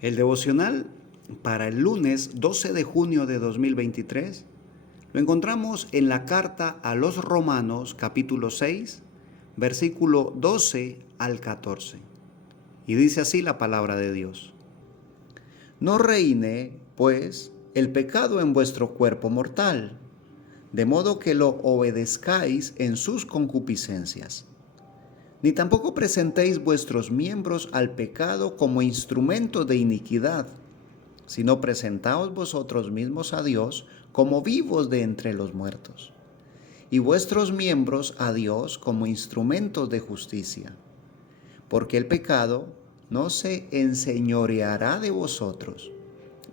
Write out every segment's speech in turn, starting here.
El devocional para el lunes 12 de junio de 2023 lo encontramos en la carta a los Romanos capítulo 6, versículo 12 al 14. Y dice así la palabra de Dios. No reine, pues, el pecado en vuestro cuerpo mortal, de modo que lo obedezcáis en sus concupiscencias. Ni tampoco presentéis vuestros miembros al pecado como instrumento de iniquidad, sino presentaos vosotros mismos a Dios como vivos de entre los muertos, y vuestros miembros a Dios como instrumentos de justicia. Porque el pecado no se enseñoreará de vosotros,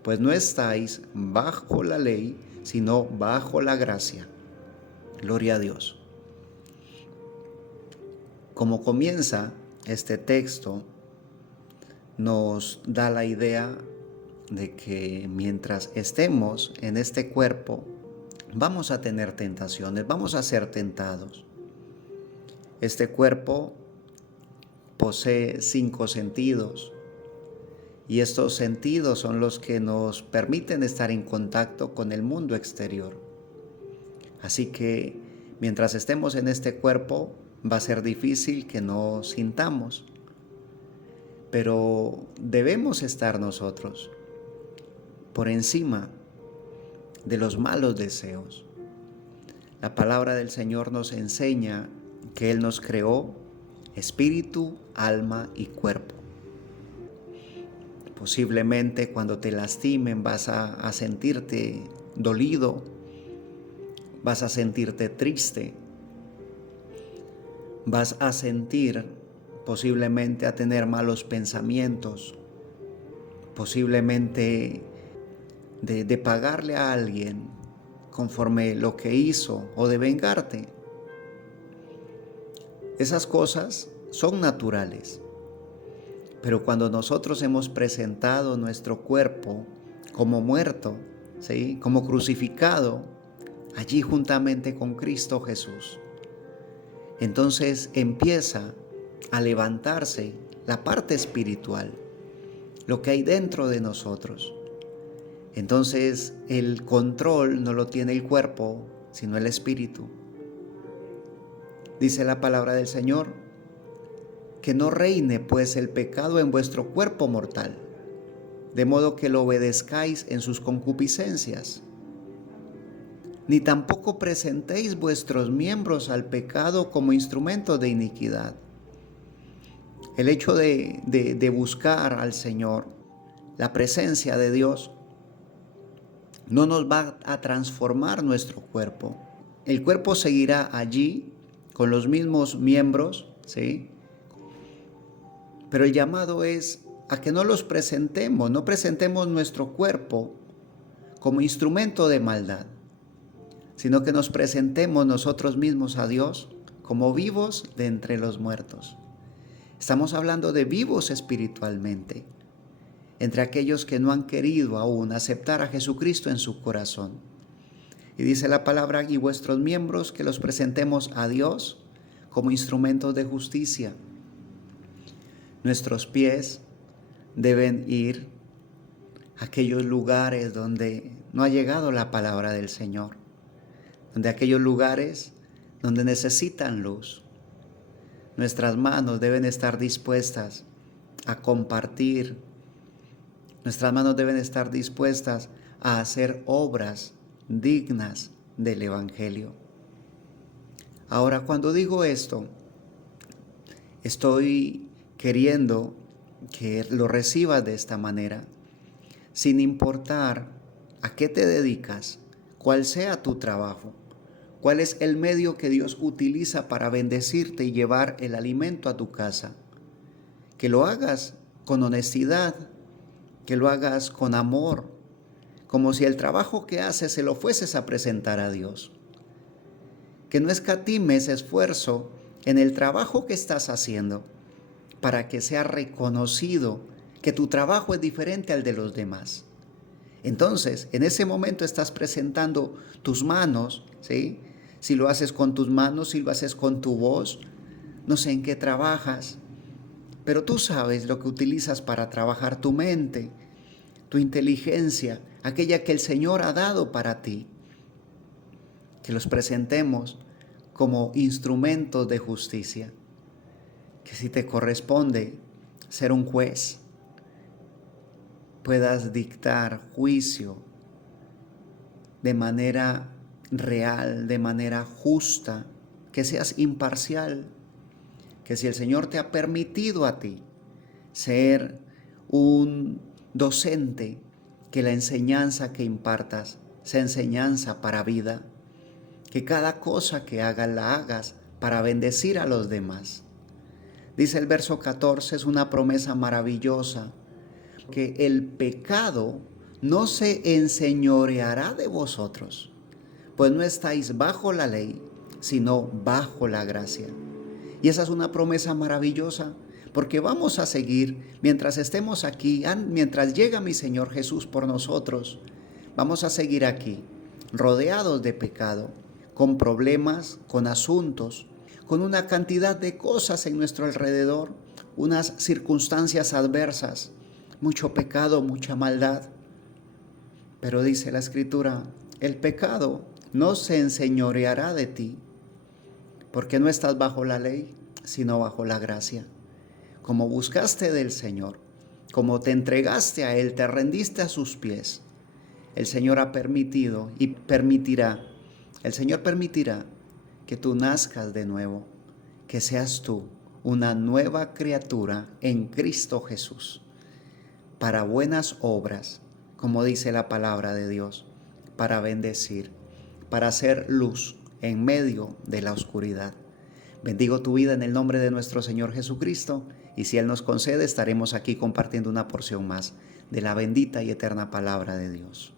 pues no estáis bajo la ley, sino bajo la gracia. Gloria a Dios. Como comienza este texto, nos da la idea de que mientras estemos en este cuerpo, vamos a tener tentaciones, vamos a ser tentados. Este cuerpo posee 5 sentidos y estos sentidos son los que nos permiten estar en contacto con el mundo exterior. Así que mientras estemos en este cuerpo, va a ser difícil que no sintamos, pero debemos estar nosotros por encima de los malos deseos. La palabra del Señor nos enseña que Él nos creó espíritu, alma y cuerpo. Posiblemente cuando te lastimen vas a sentirte dolido, vas a sentirte triste, vas a sentir posiblemente a tener malos pensamientos, posiblemente de pagarle a alguien conforme lo que hizo o de vengarte. Esas cosas son naturales, pero cuando nosotros hemos presentado nuestro cuerpo como muerto, ¿sí?, como crucificado, allí juntamente con Cristo Jesús, entonces empieza a levantarse la parte espiritual, lo que hay dentro de nosotros. Entonces el control no lo tiene el cuerpo, sino el espíritu. Dice la palabra del Señor, que no reine pues el pecado en vuestro cuerpo mortal, de modo que lo obedezcáis en sus concupiscencias. Ni tampoco presentéis vuestros miembros al pecado como instrumento de iniquidad. El hecho de buscar al Señor, la presencia de Dios, no nos va a transformar nuestro cuerpo. El cuerpo seguirá allí con los mismos miembros, ¿sí? Pero el llamado es a que no los presentemos, no presentemos nuestro cuerpo como instrumento de maldad, sino que nos presentemos nosotros mismos a Dios como vivos de entre los muertos. Estamos hablando de vivos espiritualmente, entre aquellos que no han querido aún aceptar a Jesucristo en su corazón. Y dice la palabra, y vuestros miembros que los presentemos a Dios como instrumentos de justicia. Nuestros pies deben ir a aquellos lugares donde no ha llegado la palabra del Señor, donde aquellos lugares donde necesitan luz. Nuestras manos deben estar dispuestas a compartir. Nuestras manos deben estar dispuestas a hacer obras dignas del Evangelio. Ahora, cuando digo esto, estoy queriendo que lo recibas de esta manera, sin importar a qué te dedicas, cuál sea tu trabajo, cuál es el medio que Dios utiliza para bendecirte y llevar el alimento a tu casa. Que lo hagas con honestidad, que lo hagas con amor, como si el trabajo que haces se lo fueses a presentar a Dios. Que no escatimes esfuerzo en el trabajo que estás haciendo para que sea reconocido que tu trabajo es diferente al de los demás. Entonces, en ese momento estás presentando tus manos, ¿sí? Si lo haces con tus manos, si lo haces con tu voz, no sé en qué trabajas, pero tú sabes lo que utilizas para trabajar tu mente, tu inteligencia, aquella que el Señor ha dado para ti. Que los presentemos como instrumentos de justicia. Que si te corresponde ser un juez, puedas dictar juicio de manera real, de manera justa, que seas imparcial, que si el Señor te ha permitido a ti ser un docente, que la enseñanza que impartas sea enseñanza para vida, que cada cosa que hagas la hagas para bendecir a los demás. Dice el verso 14, es una promesa maravillosa, que el pecado no se enseñoreará de vosotros, pues no estáis bajo la ley, sino bajo la gracia. Y esa es una promesa maravillosa, porque vamos a seguir mientras estemos aquí, mientras llega mi Señor Jesús por nosotros, vamos a seguir aquí, rodeados de pecado, con problemas, con asuntos, con una cantidad de cosas en nuestro alrededor, unas circunstancias adversas, mucho pecado, mucha maldad. Pero dice la Escritura, el pecado no se enseñoreará de ti, porque no estás bajo la ley, sino bajo la gracia. Como buscaste del Señor, como te entregaste a Él, te rendiste a sus pies, el Señor ha permitido y permitirá, el Señor permitirá que tú nazcas de nuevo, que seas tú una nueva criatura en Cristo Jesús, para buenas obras, como dice la palabra de Dios, para bendecir, para hacer luz en medio de la oscuridad. Bendigo tu vida en el nombre de nuestro Señor Jesucristo, y si Él nos concede, estaremos aquí compartiendo una porción más de la bendita y eterna palabra de Dios.